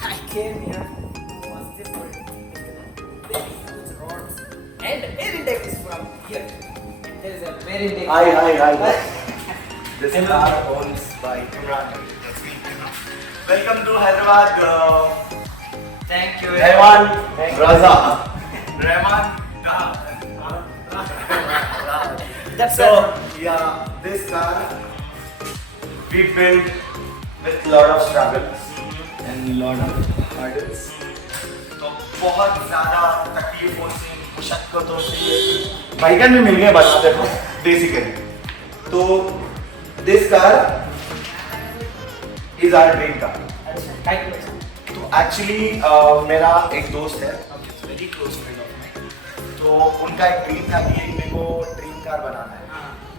I came here was different. Very huge roads and air intake is from here. There is a air intake. Hi. This car owns by Imran. That's me. Welcome to Hyderabad. Thank you. Rahman Raza. Rahman. That's So yeah, this car we built with lot of struggles and lot of hurdles. तो बहुत ज़्यादा तकलीफों से, मुशक्क़तों से भाईगन में मिल गए बनाते हैं बेसिकली. तो this car is our dream car. तो एक्चुअली मेरा एक दोस्त है, very close friend of mine. तो उनका एक ड्रीम था कि मेरे को ड्रीम कार बनाना है.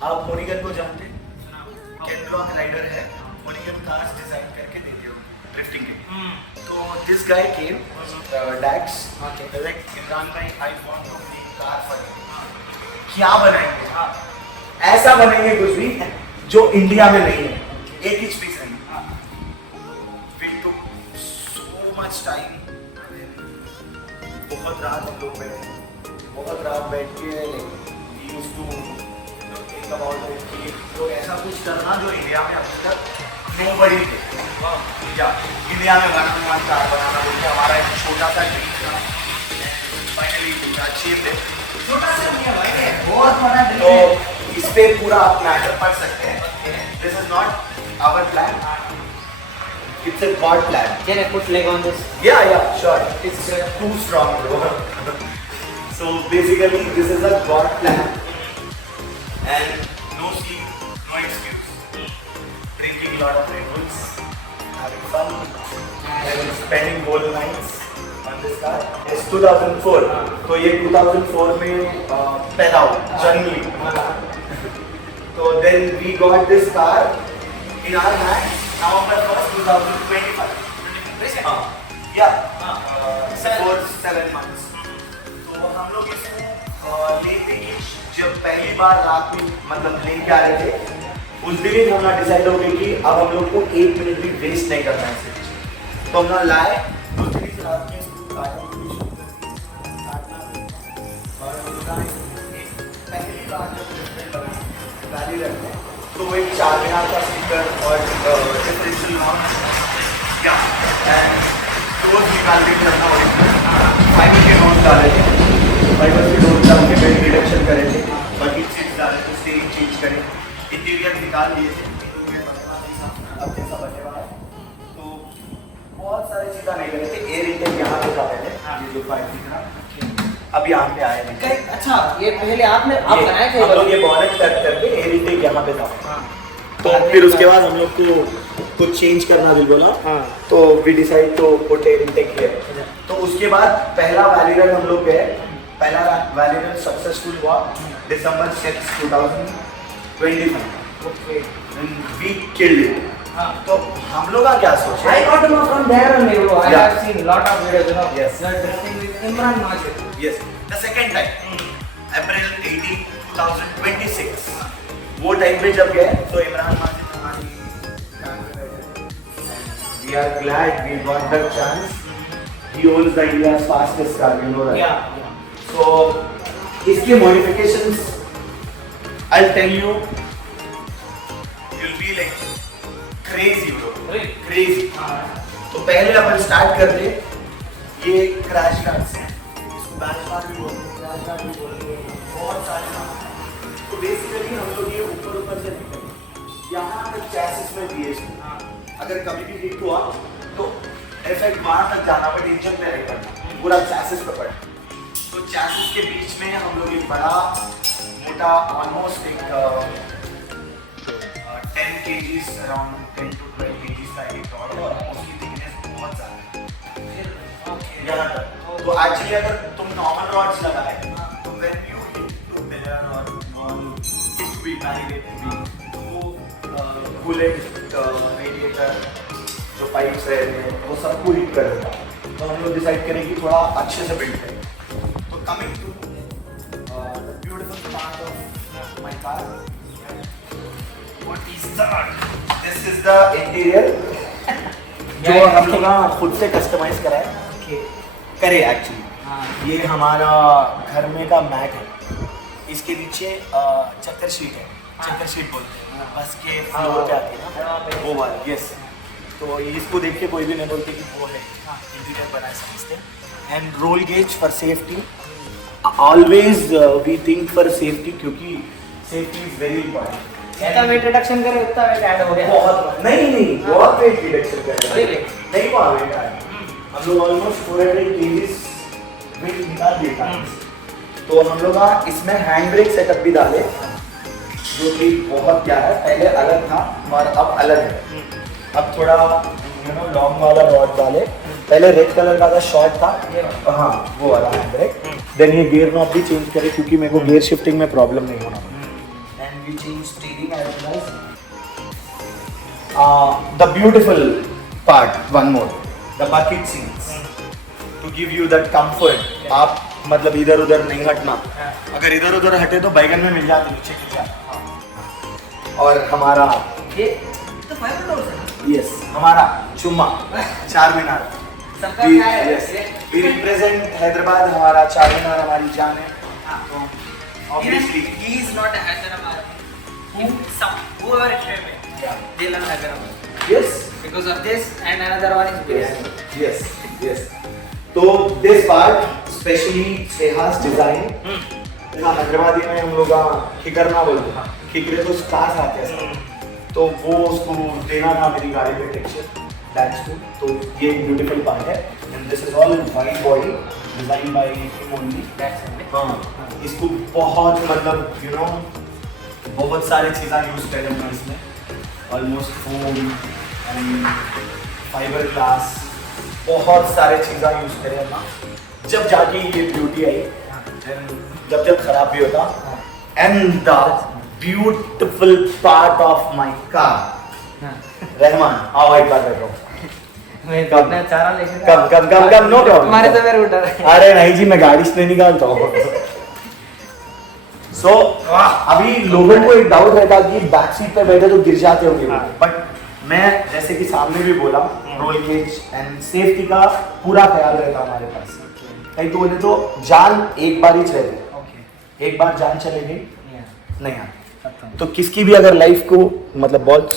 आप मोनिगन को जानते हैं? कैनरॉक राइडर है, मोनिगन कार्स डिजाइन करके देते हो ड्रिफ्टिंग के लिए. तो this guy came Dax like Imran भाई I want to make car for you. क्या बनाएंगे? ऐसा बनेंगे कुछ भी जो इंडिया में नहीं है, एक ही पीस नहीं. We took so much time. बहुत रात हम लोग बैठे, बहुत रात बैठ के used to think about it कि तो ऐसा कुछ करना जो इंडिया में अभी तक नोबडी थे. या इंडिया में वन कार बनाना बोल के हमारा एक छोटा सा ड्रीम था. Finally achieved it. छोटा सा नहीं है भाई, बहुत बड़ा ड्रीम तो है. इस पे पूरा आप मैटर पढ़ सकते हैं. This is not our plan, it's a god plan. Can I put leg on this? Yeah, sure. It's too strong, bro. So basically, this is a God plan, and no sleep, no excuse. Drinking a lot of Red Bulls, having fun, and spending whole nights on this car. It's 2004. तो ये 2004 में पैदा हुआ generally. So then we got this car in our hands November 1st, 2025. Yeah, 7 months. तो हम लोग इसको लेते ही जब पहली बार रात में मतलब लेके आ रहे थे, उस दिन ही हमारा डिसाइड हो गया कि अब हम लोग को 1 मिनट भी वेस्ट नहीं करना है इससे. तो हम लोग लाए, दूसरी रात में इसको काटने की शुरू कर दी, काटना और पहली बार जब गाड़ी रखते तो वो एक 4 मीनार का स्पीकर और डिफरेंशियल लॉन्च या एंड रोज निकाल के करना ओरिजिनल 5 के नोट डाले थे. 5 के नोट डाल के वेट रिडक्शन करे थे, बाकी चीज डाले थे, स्टीयरिंग चेंज करे, इंटीरियर निकाल लिए थे. अब जैसा बने वाला है तो बहुत सारी चीज़ें नहीं करे थे. एयर इंटेक यहाँ पे था पहले, ये जो पाइप दिख रहा अब यहाँ पे आए नहीं. अच्छा, ये पहले आपने आप बनाए थे? हम लोग ये बॉनेट कट करके एयर इंटेक यहाँ पे था. तो फिर उसके बाद हम लोग को कुछ चेंज करना दिल बोला. तो we decide to put air intake here. तो उसके बाद पहला वैली रन हम लोग गए. पहला वैली रन सक्सेसफुल हुआ December 6, 2025. Okay. We killed it. तो हम लोग का क्या सोचे? I got to know from there only, bro. I Yeah. have seen lot of videos, you know. Yes. You are drifting with Imran Majid. Yes, the second time, April 18, 2026. वो time पे जब गए तो इमरान माजिद हमारी कार में बैठे थे. We are glad we got the chance. He owns the India's fastest car, you know that. Yeah. So इसके modifications, I'll tell you, you'll be like crazy, bro. Really? Crazy. तो पहले अपन स्टार्ट करते ये crash cards हैं. इसको bash card भी बोलते हैं, क्रैश कार्ड भी बोलते हैं, बहुत सारे नाम. तो बेसिकली हम लोग ये ऊपर से निकलेंगे. यहाँ तक चैसिस में दिए इसको. अगर कभी भी हिट हुआ तो इफेक्ट वहाँ तक जाना, बट इंजन में नहीं पड़ना, पूरा चैसिस पे पड़ना. तो चैसिस के बीच में हम लोग एक बड़ा मोटा ऑलमोस्ट एक 10 kgs अराउंड 10 to 12 kgs का एक रॉड है और उसकी थिकनेस बहुत ज़्यादा है. यहाँ तक. तो एक्चुअली अगर तुम नॉर्मल रॉड्स लगाए तो when you hit to pillar और वॉल इट विल वैलिडेट तो कूलेंट रेडिएटर जो पाइप्स रहते हैं वो सबको हिट करेगा. तो हम लोग डिसाइड करें कि थोड़ा अच्छे से बिल्ड करें. तो coming to the beautiful part of my car, what is that? This is the interior. जो हम लोग खुद से कस्टमाइज करा है, Okay. करे एक्चुअली। हाँ. ये हमारा घर में का मैट है, इसके नीचे चक्कर शीट है, चक्कर शीट बोलते हैं, बस के फ्लोर पे आती है ना, वो वाला, यस। तो इसको देख के कोई भी नहीं बोलते कि वो है, इंटीरियर बनाए समझते हैं। And roll cage for safety, always we think for safety, क्योंकि सेफ्टी इज वेरी इंपॉर्टेंट। जितना वेट रिडक्शन करे उतना वेट ऐड हो गया। बहुत नहीं बहुत वेट रिडक्शन कर रहे Really? हैं, नहीं हुआ वेट ऐड। हम लोग ऑलमोस्ट 400 kgs वेट निकाल देता है। तो हम लोग इसमें हैंड ब्रेक सेटअप भी डाले, जो कि बहुत क्या है, पहले अलग था और अब अलग है। अब थोड़ा लॉन्ग वाला रॉड डाले, पहले रेड कलर का शॉर्ट था, हाँ वो वाला हैंड ब्रेक। देन ये गियर नॉब भी चेंज करे, क्योंकि मेरे को गियर शिफ्टिंग में प्रॉब्लम नहीं होना। And we change steering as well as the beautiful part, one more, the bucket seats, to give you that comfort. आप मतलब इधर उधर नहीं हटना, अगर इधर उधर हटे तो बैगन में मिल जाते नीचे खिंच जाते। और हमारा ये तो फाइबर डोर है। यस, हमारा चुम्मा चार मीनार, सबका क्या है? यस, वी रिप्रेजेंट हैदराबाद, हमारा चार मीनार हमारी जान है। तो obviously He is not a Hyderabad. Whoever it may be, they love Hyderabad. Yes Because of this and another one is biryani. Yes yes. तो this part specially Sneha's design, Hyderabadi में हम लोग खिकरना बोलते हैं, खिकरे तो स्टार्स आते हैं, तो वो उसको देना था मेरी गाड़ी पे टेक्सचर, दैट्स टू। तो ये एक ब्यूटीफुल पार्ट है, and this is all white body design by him only. हाँ, इसको बहुत मतलब बहुत सारी चीज़ें यूज़ करें मैं इसमें, almost foam and fibre glass, बहुत सारे चीज़ें यूज़ करें ना, जब जाके ये ब्यूटी आई, जब जब खराब भी होता। And the beautiful part of my car, Rahman आओ एक बार बैठो। मैं कितना चारा लेके कम नो प्रॉब्लम। तुम्हारे तो मेरे उधर है। अरे नहीं जी, मैं गाड़ी से नहीं निकालता हूँ। सो अभी लोगों को एक डाउट रहता कि बैक सीट पे बैठे तो गिर जाते होंगे, बट मैं जैसे कि सामने भी बोला, रोल केज एंड सेफ्टी का पूरा ख्याल रहता हमारे पास। कहीं तो बोले तो जान एक बार ही चले, एक बार जान चले गई नहीं आती। तो किसकी भी अगर लाइफ को मतलब बहुत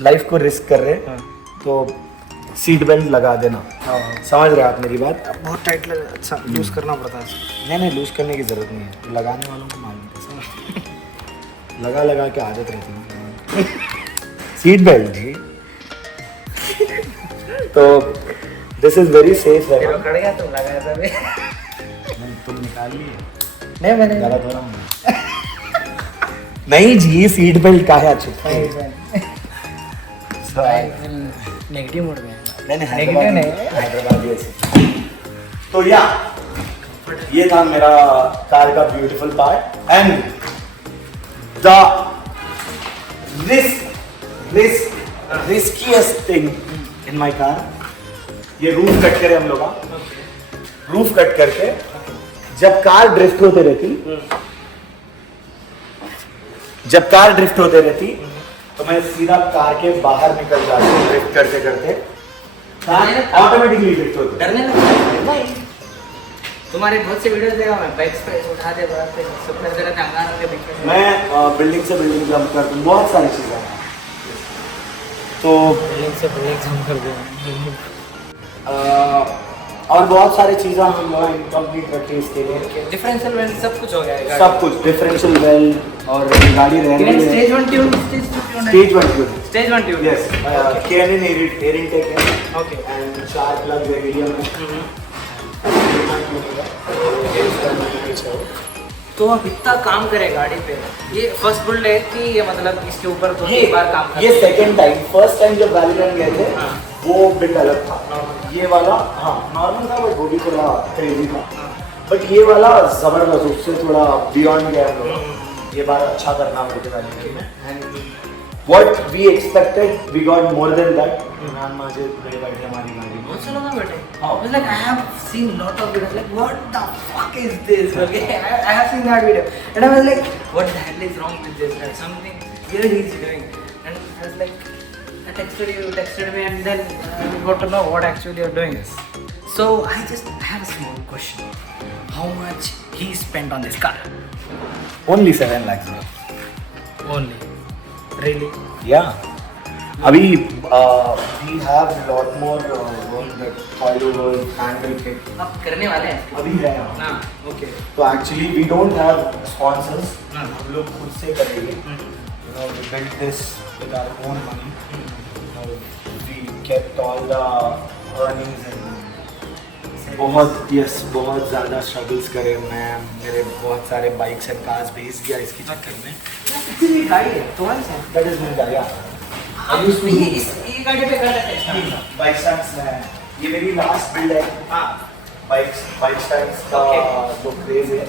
लाइफ को रिस्क कर रहे तो सीट बेल्ट लगा देना। समझ रहे आप मेरी बात? बहुत टाइट लग, अच्छा यूज करना पड़ता है। नहीं लूज करने की जरूरत नहीं है, लगाने वालों को मालूम कैसे लगा के आदत रहती है सीट बेल्ट जी। तो दिस इज वेरी सेफ है। खड़ गया तुम लगाया था बे। तुम निकाल लिए? नहीं मैंने गलत हो रहा हूँ। नहीं जी, सीट बेल्ट का है अच्छा। नेगेटिव मोड में नहीं नेगेटिव नहीं हैदराबादी ऐसे। तो या ये था मेरा कार का beautiful part and the riskiest thing in my car, ये रूफ कट करे हम लोग। रूफ कट करके जब कार ड्रिफ्ट होते रहती तो मैं सीधा कार के बाहर निकल जाता हूँ ड्रिफ्ट करते करते, कार ऑटोमेटिकली ड्रिफ्ट होती है। डरने लगता है। तुम्हारे बहुत से वीडियोस देखा मैं, बाइक्स पे उठा दे बढ़ाते सपने जरा अंगार के बीच में। मैं बिल्डिंग से बिल्डिंग जंप करता हूँ, बहुत सारी चीज़ें हैं। तो बिल्डिंग से बिल्डिंग जंप कर दे और बहुत सारी चीज़ें हम लोग इनकम्प्लीट रखे इसके लिए। डिफरेंशियल वेल सब कुछ हो गया। सब कुछ डिफरेंशियल वेल और गाड़ी रहने stage 1 tune, stage 2 tune, stage 1 tune, stage 1 tune. Yes, KNN air intake है। ओके एंड 4 प्लग है मीडियम में। तो अब इतना काम करे गाड़ी पे, ये फर्स्ट बुल्ड है कि ये मतलब इसके ऊपर दो ये तीन बार काम करते ये सेकंड टाइम, फर्स्ट टाइम जब वैलिडेंट गए थे हाँ। वो बिट अलग था। ये वाला हाँ नॉर्मल था, बट वो भी थोड़ा क्रेजी था। बट ये वाला जबरदस्त, उससे थोड़ा बियॉन्ड गया हम लोग। ये बार अच्छा करना मुझे वैलिडेंट में, and what we expected we got more than that. Imran Majid बड़े बैठे हमारी गाड़ी में। बहुत सालों में बैठे। हाँ। I was like, I have seen lot of videos like what the fuck is this? Okay, I have seen that video and I was like, what the hell is wrong with this? Like something weird he's doing, and I was like, and texted me, and then we got to know what actually you're doing is. So I have a small question. How much he spent on this car? Only 7 lakhs. Only. Really? Yeah. अभी we have a lot more work that coilovers, handle kit. अब करने वाले हैं. अभी है. हाँ. Okay. तो actually we don't have sponsors. हाँ. हम लोग खुद से करेंगे. You know, we built this with our own money. You know, we kept all the earnings and बहुत ज़्यादा स्ट्रगल्स करे. मैं मेरे बहुत सारे बाइक्स एंड कार्स बेच दिया इसके चक्कर में. कितनी गाड़ी है? तुम्हारी है? दैट इज माय गाड़ी. अब ये गाड़ी पे कर लेते हैं. बाइक स्टैंड्स में ये मेरी लास्ट बिल्ड है. हाँ. बाइक स्टैंड्स का जो क्रेज है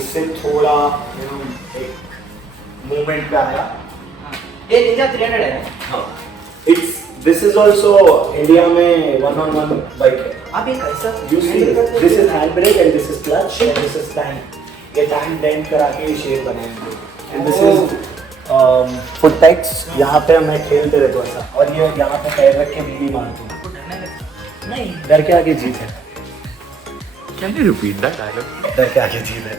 इससे थोड़ा यू नो एक मूवमेंट पे आया. ये निंजा 300 है. हाँ. It's this is also India में 1-on-1 बाइक है. आप ये कैसा? You see, this is handbrake and this is clutch and this is tank. ये tank dent करा के ये shape बने हैं. And this is foot pegs. यहाँ पे मैं खेलते रहता हूँ ऐसा. और ये यहाँ पे पैर रख के बीड़ी मारता हूँ. आपको डरने लगता? नहीं, डर के आगे जीत है. Can you repeat that dialogue? डर के आगे जीत है.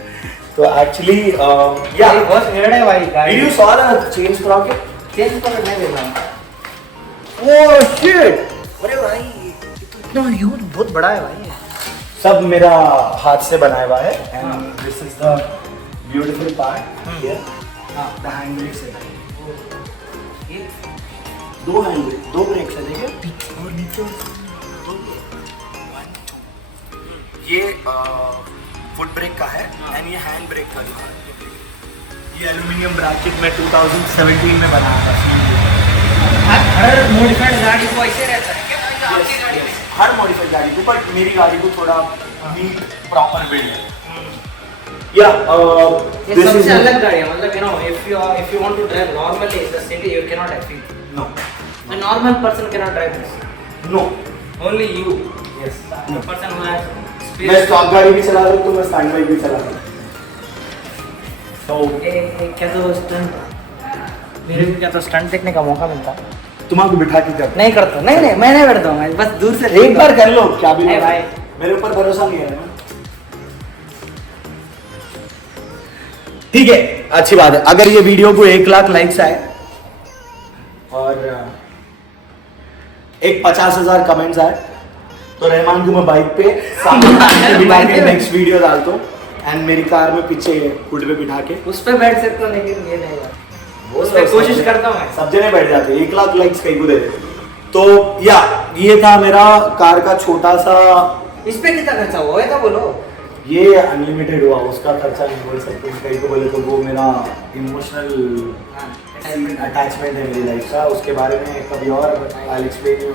तो actually ये बहुत weird है भाई गाड़ी. Did you saw the chain sprocket? Change कर नहीं देता हूँ. Oh shit! अरे भाई इतना ह्यूज बहुत बड़ा है भाई. सब मेरा हाथ से बनाया हुआ है. And this is the beautiful part here. The handbrake से ये दो हैंडब्रेक, दो ब्रेक से देखिए और नीचे. ये फुट ब्रेक का है एंड ये हैंड ब्रेक का है. ये एल्यूमिनियम ब्रैकेट में 2017 में बनाया था. हर मॉडिफाइड गाड़ी को ऐसे रहता है क्या? आपकी गाड़ी में हर मॉडिफाइड गाड़ी को, बट मेरी गाड़ी को थोड़ा नीट प्रॉपर बिल्ड है. या ये सबसे अलग गाड़ी है. मतलब if you want to drive normally in the city you cannot actually. No. A normal person cannot drive this. No. Only you. Yes. The person who has मैं space. स्टॉक गाड़ी भी चला रहा हूँ तो मैं स्टैंड बाइक भी चला रहा हूँ. तो क्या तो स्टंट मेरे को क्या तो स्टंट देखने का मौका मिलता. तुम्हारे बिठा के कर. नहीं करता. नहीं मैं नहीं बैठता हूँ. मैं बस दूर से एक बार कर लो. क्या भी नहीं भाई. मेरे ऊपर भरोसा नहीं है ना. ठीक है, अच्छी बात है. अगर ये वीडियो को 1 लाख लाइक्स आए और एक 50,000 कमेंट्स आए तो रहमान को मैं बाइक पे सामने बिठा के नेक्स्ट वीडियो डालता हूँ. एंड मेरी कार में पीछे हुड पे बिठा के उस पे बैठ सकता हूँ लेकिन ये नहीं. उस पे कोशिश करता हूँ मैं. सब जने बैठ जाते हैं. 1 लाख लाइक्स कहीं को दे देते. तो या ये था मेरा कार का छोटा सा. इस पे कितना खर्चा हुआ है तो बोलो. ये अनलिमिटेड हुआ. उसका खर्चा नहीं बोल सकते कहीं को बोले तो. वो मेरा इमोशनल अटैचमेंट है मेरी लाइफ का. उसके बारे में कभी और आई विल एक्सप्लेन यू.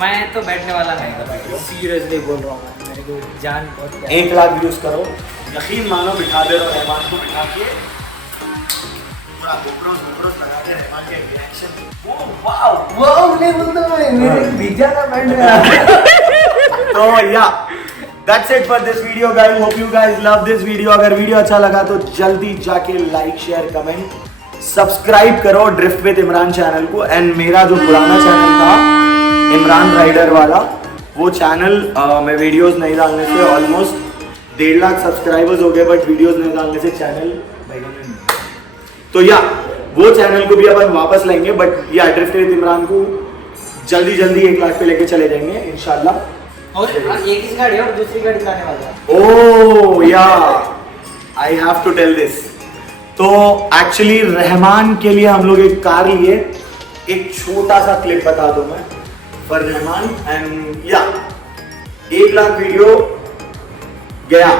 मैं तो बैठने वाला नहीं था. सीरियसली बोल रहा हूँ. मेरे को जान बहुत प्यारी. 1 लाख व्यूज करो. यकीन मानो बिठा दे रहा हूँ रहमान को. बिठा के पूरा गोप्रोस लगा दे. रहमान के रिएक्शन. ओ वाओ वाओ नहीं बोलता मैं. मेरे वीजा का बैंड में. तो या that's it for this video guys. Hope you guys love this video. अगर वीडियो अच्छा लगा तो जल्दी जाके लाइक शेयर कमेंट सब्सक्राइब करो ड्रिफ्ट विद इमरान चैनल को. एंड मेरा जो पुराना चैनल था इमरान राइडर वाला वो चैनल मैं वीडियोस नहीं डालने से ऑलमोस्ट 1.5 लाख सब्सक्राइबर्स हो गए. बट वीडियोस नहीं डालने से चैनल तो या वो चैनल को भी अपन वापस लेंगे. बट या ड्रिफ्ट विद इमरान को जल्दी 1 लाख पे लेके चले जाएंगे इंशाल्लाह. और एक ही गाड़ी और दूसरी गाड़ी लाने वाला है. Oh yeah, I have to tell this. तो एक्चुअली रहमान के लिए हम लोग एक कार लिए. एक छोटा सा क्लिप बता दूं मैं फॉर रहमान. एंड या 1 लाख वीडियो गया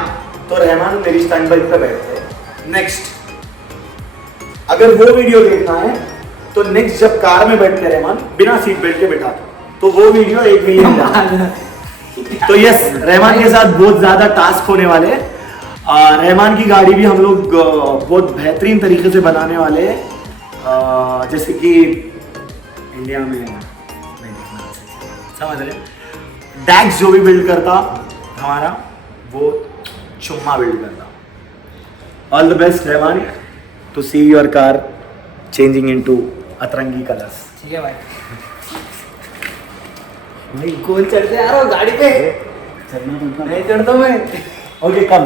तो रहमान मेरी स्टैंड बाइक पे बैठते हैं. नेक्स्ट अगर वो वीडियो देखना है तो नेक्स्ट जब कार में बैठते रहमान बिना सीट बेल्ट के बैठा तो वो वीडियो 1 मिलियन जाता. तो यस रहमान के साथ बहुत ज्यादा टास्क होने वाले हैं. रहमान की गाड़ी भी हम लोग बहुत बेहतरीन तरीके से बनाने वाले हैं. जैसे कि इंडिया में समझ रहे डैक्स जो भी बिल्ड करता हमारा वो चुम्मा बिल्ड करता. All the best Rahman to see your car changing into अतरंगी colors. ठीक है भाई. भाई कौन चढ़ते आ रहा हूँ गाड़ी पे? चलना तुमका नहीं चढ़ता मैं। ओके कम